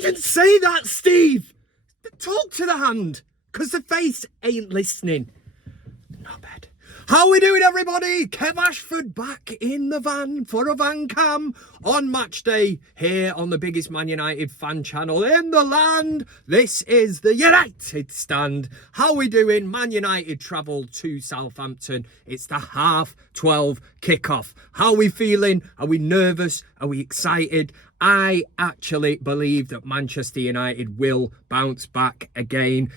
didn't say that, Steve. Talk to the hand, because the face ain't listening. Not bad. How we doing, everybody? Kev Ashford back in the van for a van cam on match day here on the biggest Man United fan channel in the land. This is the United Stand. How we doing? Man United travel to Southampton. It's the 12:30 kickoff. How we feeling? Are we nervous? Are we excited? I actually believe that Manchester United will bounce back again.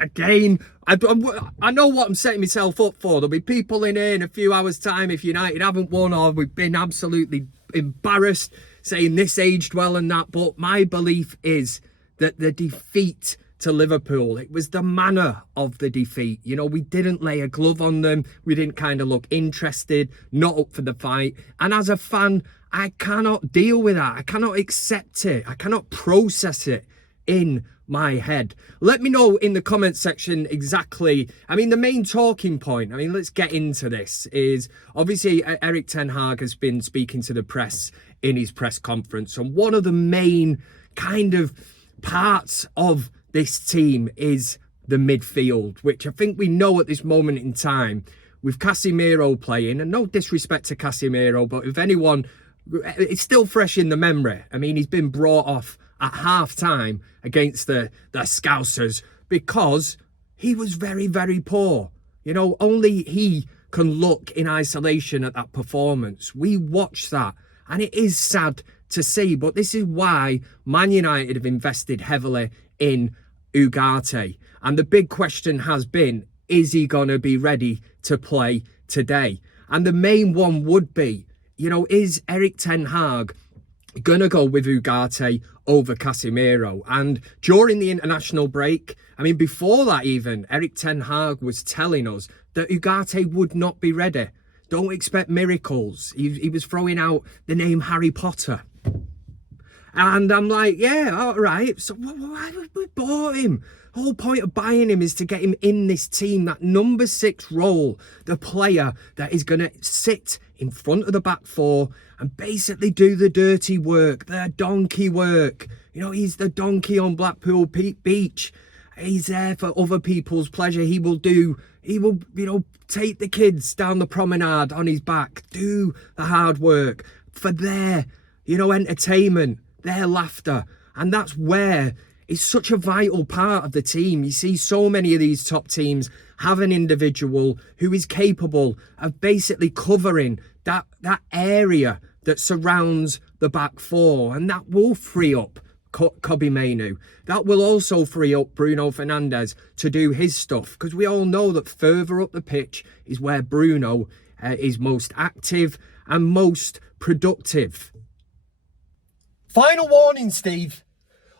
I know what I'm setting myself up for. There'll be people in here in a few hours' time if United haven't won or we've been absolutely embarrassed saying this aged well and that. But my belief is that the defeat to Liverpool, it was the manner of the defeat. You know, we didn't lay a glove on them. We didn't kind of look interested, not up for the fight. And as a fan, I cannot deal with that. I cannot accept it. I cannot process it in my head. Let me know in the comment section exactly. I mean, the main talking point, let's get into this, is obviously Erik Ten Hag has been speaking to the press in his press conference. And one of the main kind of parts of this team is the midfield, which I think we know at this moment in time with Casemiro playing, and no disrespect to Casemiro, but if anyone, it's still fresh in the memory. I mean, he's been brought off at half-time against the Scousers because he was very, very poor. You know, only he can look in isolation at that performance. We watched that, and it is sad to see, but this is why Man United have invested heavily in Ugarte. And the big question has been, is he going to be ready to play today? And the main one would be, you know, is Erik Ten Hag going to go with Ugarte over Casemiro? And during the international break, before that even, Erik Ten Hag was telling us that Ugarte would not be ready. Don't expect miracles. He was throwing out the name Harry Potter. And I'm like, yeah, all right. So why would we bought him? The whole point of buying him is to get him in this team, that number 6 role, the player that is going to sit in front of the back four and basically do the dirty work, the donkey work. You know, he's the donkey on Blackpool Beach. He's there for other people's pleasure. He will, take the kids down the promenade on his back, do the hard work for their, entertainment, their laughter. And that's where it's such a vital part of the team. You see so many of these top teams have an individual who is capable of basically covering that area that surrounds the back four. And that will free up Kobbie Mainoo. That will also free up Bruno Fernandes to do his stuff. Because we all know that further up the pitch is where Bruno is most active and most productive. Final warning, Steve.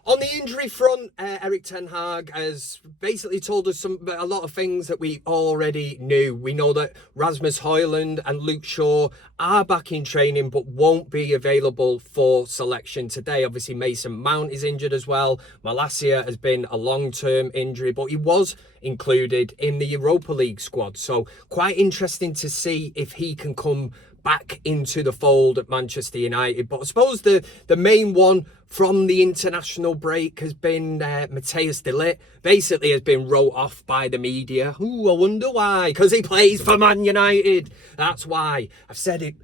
On the injury front, Erik Ten Hag has basically told us a lot of things that we already knew. We know that Rasmus Højlund and Luke Shaw are back in training but won't be available for selection today. Obviously, Mason Mount is injured as well. Malacia has been a long-term injury, but he was included in the Europa League squad. So quite interesting to see if he can come back into the fold at Manchester United. But I suppose the main one from the international break has been Matthijs de Ligt. Basically has been wrote off by the media. Ooh, I wonder why. Because he plays for Man United. That's why. I've said it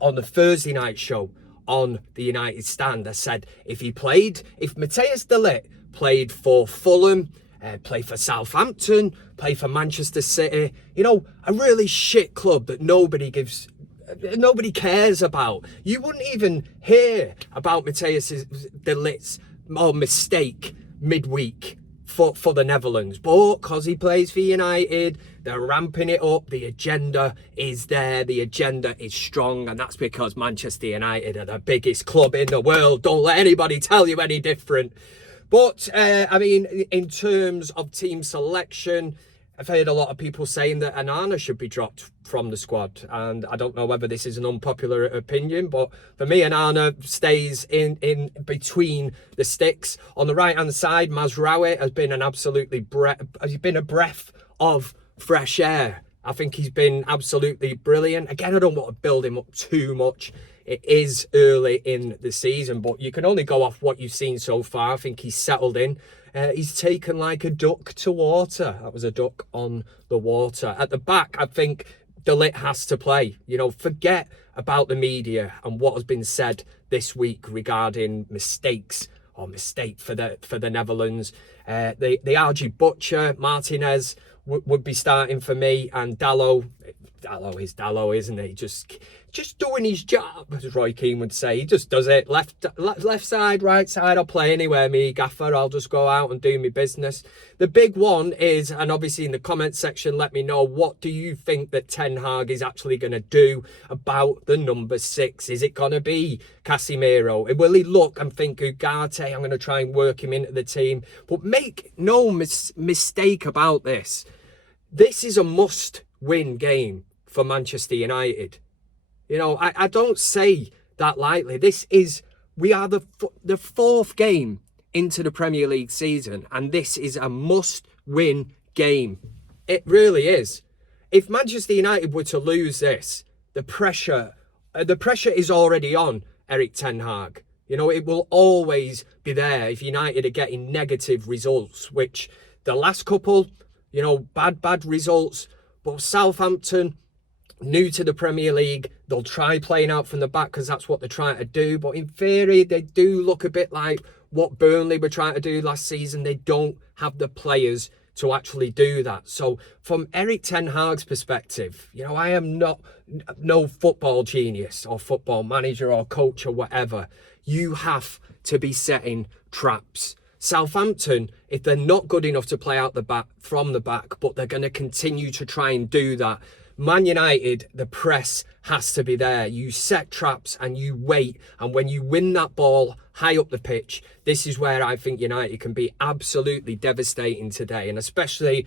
on the Thursday night show on the United Stand. I said if Matthijs de Ligt played for Fulham, play for Southampton, play for Manchester City, a really shit club that nobody cares about, you wouldn't even hear about Matthijs de Ligt's mistake midweek for the Netherlands. But because he plays for United, they're ramping it up. The agenda is there. The agenda is strong. And that's because Manchester United are the biggest club in the world. Don't let anybody tell you any different. But, in terms of team selection, I've heard a lot of people saying that Onana should be dropped from the squad. And I don't know whether this is an unpopular opinion, but for me, Onana stays in between the sticks. On the right-hand side, Mazraoui has been a breath of fresh air. I think he's been absolutely brilliant. Again, I don't want to build him up too much it is early in the season, but you can only go off what you've seen so far. I think he's settled in. He's taken like a duck to water. That was a duck on the water. At the back, I think De Ligt has to play. You know, forget about the media and what has been said this week regarding mistakes or mistake for the Netherlands. The RG Butcher, Martinez would be starting for me, and Dalot is Dalot, isn't he? Just doing his job, as Roy Keane would say. He just does it. Left side, right side, I'll play anywhere, me gaffer. I'll just go out and do my business. The big one is, and obviously in the comments section, let me know, what do you think that Ten Hag is actually going to do about the number 6? Is it going to be Casemiro? Will he look and think, Ugarte, I'm going to try and work him into the team? But make no mistake about this. This is a must-win game for Manchester United. You know, I don't say that lightly. We are the fourth game into the Premier League season, and this is a must-win game. It really is. If Manchester United were to lose this, the pressure is already on Erik Ten Hag. You know, it will always be there if United are getting negative results, which the last couple, you know, bad results. But Southampton, new to the Premier League, they'll try playing out from the back because that's what they're trying to do. But in theory, they do look a bit like what Burnley were trying to do last season. They don't have the players to actually do that. So from Erik Ten Hag's perspective, you know, I am no football genius or football manager or coach or whatever. You have to be setting traps. Southampton, if they're not good enough to play out the back from the back, but they're going to continue to try and do that. Man United, the press has to be there. You set traps and you wait. And when you win that ball high up the pitch, this is where I think United can be absolutely devastating today. And especially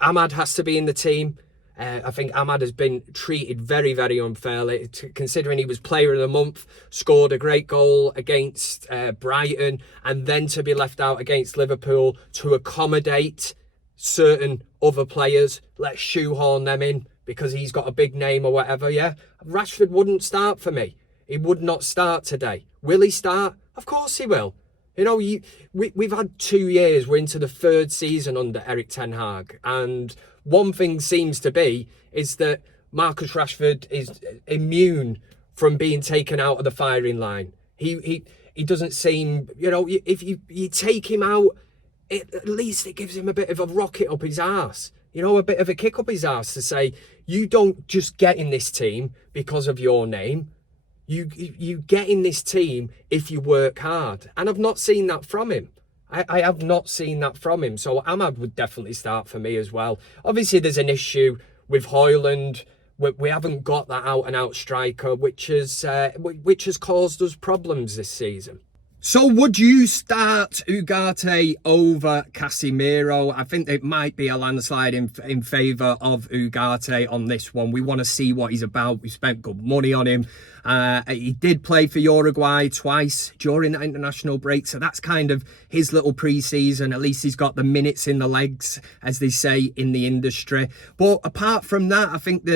Ahmad has to be in the team. I think Ahmad has been treated very, very unfairly, considering he was player of the month, scored a great goal against Brighton, and then to be left out against Liverpool to accommodate certain other players. Let's shoehorn them in because he's got a big name or whatever. Yeah, Rashford wouldn't start for me. He would not start today. Will he start? Of course he will. You know, we've had 2 years. We're into the third season under Erik Ten Hag, and one thing seems to be is that Marcus Rashford is immune from being taken out of the firing line. He doesn't seem, you know, if you take him out, at least it gives him a bit of a rocket up his arse, you know, a bit of a kick up his arse to say, you don't just get in this team because of your name. You get in this team if you work hard. And I've not seen that from him. I have not seen that from him. So Ahmad would definitely start for me as well. Obviously, there's an issue with Højlund. We haven't got that out-and-out striker, which has caused us problems this season. So would you start Ugarte over Casemiro? I think it might be a landslide in favour of Ugarte on this one. We want to see what he's about. We spent good money on him. He did play for Uruguay twice during the international break, so that's kind of his little pre-season. At least he's got the minutes in the legs, as they say in the industry. But apart from that, I think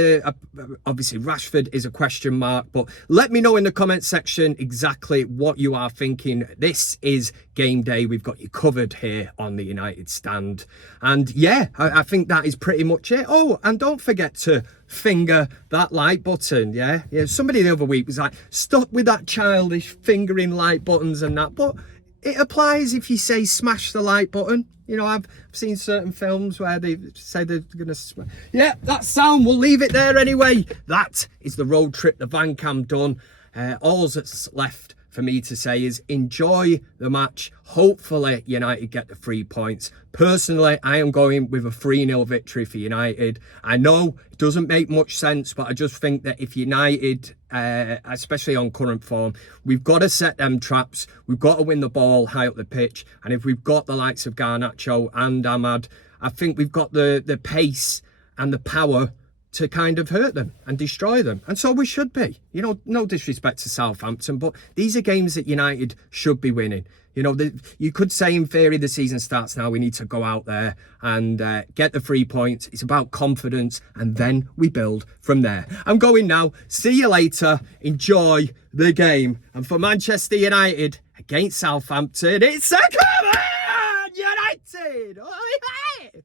obviously Rashford is a question mark. But let me know in the comment section exactly what you are thinking. This is game day. We've got you covered here on the United Stand. And yeah, I think that is pretty much it. Oh, and don't forget to finger that like button. Yeah, somebody the other week was like, stop with that childish fingering like buttons and that, but it applies if you say smash the like button. You know, I've seen certain films where they say they're gonna yeah, that sound, we'll leave it there anyway. That is the road trip, the van cam done. All that's left for me to say is enjoy the match. Hopefully United get the 3 points. Personally, I am going with a 3-0 victory for United. I know it doesn't make much sense, but I just think that if United, especially on current form, we've got to set them traps. We've got to win the ball high up the pitch. And if we've got the likes of Garnacho and Ahmad, I think we've got the pace and the power to kind of hurt them and destroy them. And so we should be. You know, no disrespect to Southampton, but these are games that United should be winning. You know, you could say in theory the season starts now. We need to go out there and get the 3 points. It's about confidence, and then we build from there. I'm going now. See you later. Enjoy the game. And for Manchester United against Southampton, it's United! Oh, yeah!